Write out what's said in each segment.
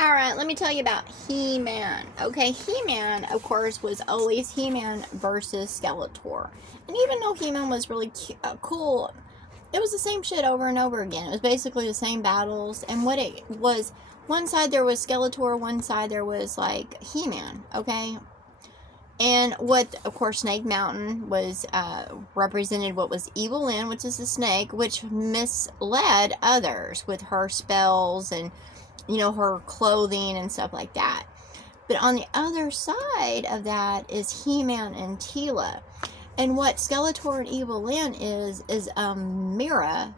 Alright, let me tell you about He-Man. Okay, He-Man, of course, was always He-Man versus Skeletor. And even though He-Man was really cool, it was the same shit over and over again. It was basically the same battles. And what it was, one side there was Skeletor, one side there was, like, He-Man, okay? And what, of course, Snake Mountain was represented what was Evil Lyn, which is a snake, which misled others with her spells and, you know, her clothing and stuff like that. But on the other side of that is He-Man and Teela. And what Skeletor and Evil Lyn is a mirror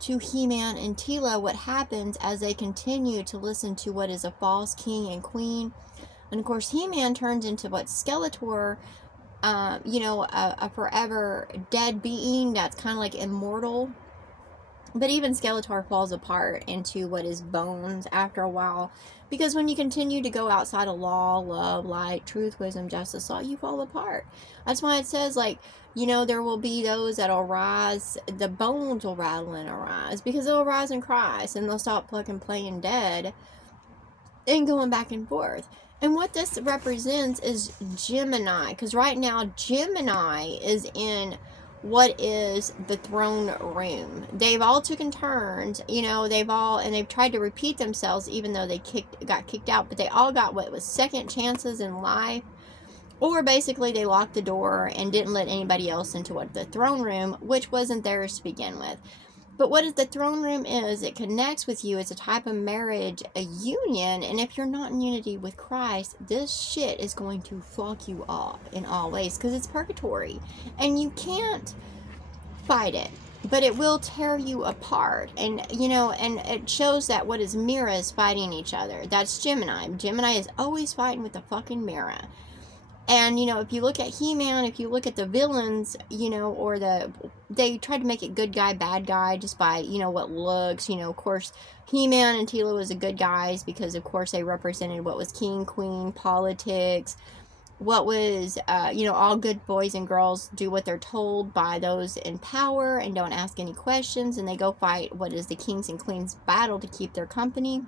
to He-Man and Teela, what happens as they continue to listen to what is a false king and queen. And of course, He-Man turns into what Skeletor, you know, a forever dead being that's kind of like immortal. But even Skeletor falls apart into what is bones after a while. Because when you continue to go outside of law, love, light, truth, wisdom, justice, law, you fall apart. That's why it says, like, you know, there will be those that'll rise, the bones will rattle and arise. Because they'll rise and cry, and they'll stop fucking playing dead and going back and forth. And what this represents is Gemini. Because right now, Gemini is in what is the throne room. They've all taken turns, you know, they've tried to repeat themselves even though they got kicked out, but they all got what was second chances in life. Or basically they locked the door and didn't let anybody else into what the throne room, which wasn't theirs to begin with. But what the throne room is, it connects with you. It's a type of marriage, a union. And if you're not in unity with Christ, this shit is going to fuck you up in all ways because it's purgatory. And you can't fight it, but it will tear you apart. And, you know, and it shows that what is mirrors fighting each other. That's Gemini. Gemini is always fighting with the fucking mirror. And, you know, if you look at He-Man, if you look at the villains, you know, or they tried to make it good guy, bad guy, just by, you know, what looks, you know, of course, He-Man and Teela was the good guys because, of course, they represented what was king, queen, politics, what was, you know, all good boys and girls do what they're told by those in power and don't ask any questions, and they go fight what is the kings and queens battle to keep their company.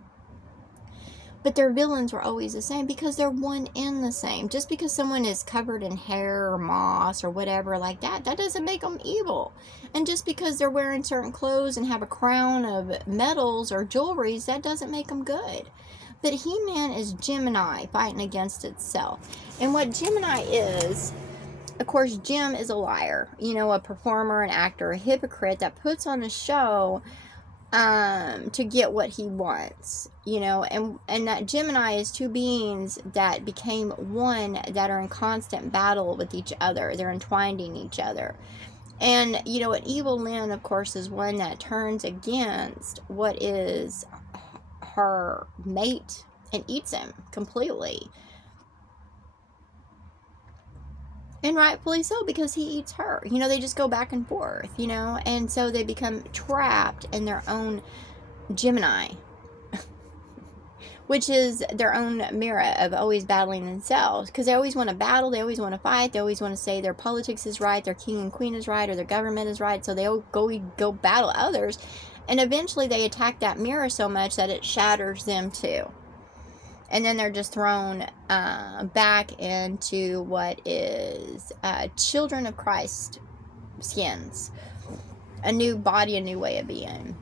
But their villains were always the same because they're one and the same. Just because someone is covered in hair or moss or whatever like that, that doesn't make them evil. And just because they're wearing certain clothes and have a crown of medals or jewelries, that doesn't make them good. But He-Man is Gemini fighting against itself. And what Gemini is, of course, Gem is a liar. You know, a performer, an actor, a hypocrite that puts on a show to get what he wants, you know, and that Gemini is two beings that became one, that are in constant battle with each other. They're entwined in each other. And, you know, an Evil Lyn, of course, is one that turns against what is her mate and eats him completely. And rightfully so, because he eats her. You know, they just go back and forth, you know, and so they become trapped in their own Gemini, which is their own mirror of always battling themselves, because they always want to battle, they always want to fight, they always want to say their politics is right, their king and queen is right, or their government is right, so they'll go battle others, and eventually they attack that mirror so much that it shatters them too. And then they're just thrown back into what is children of Christ skins. A new body, a new way of being.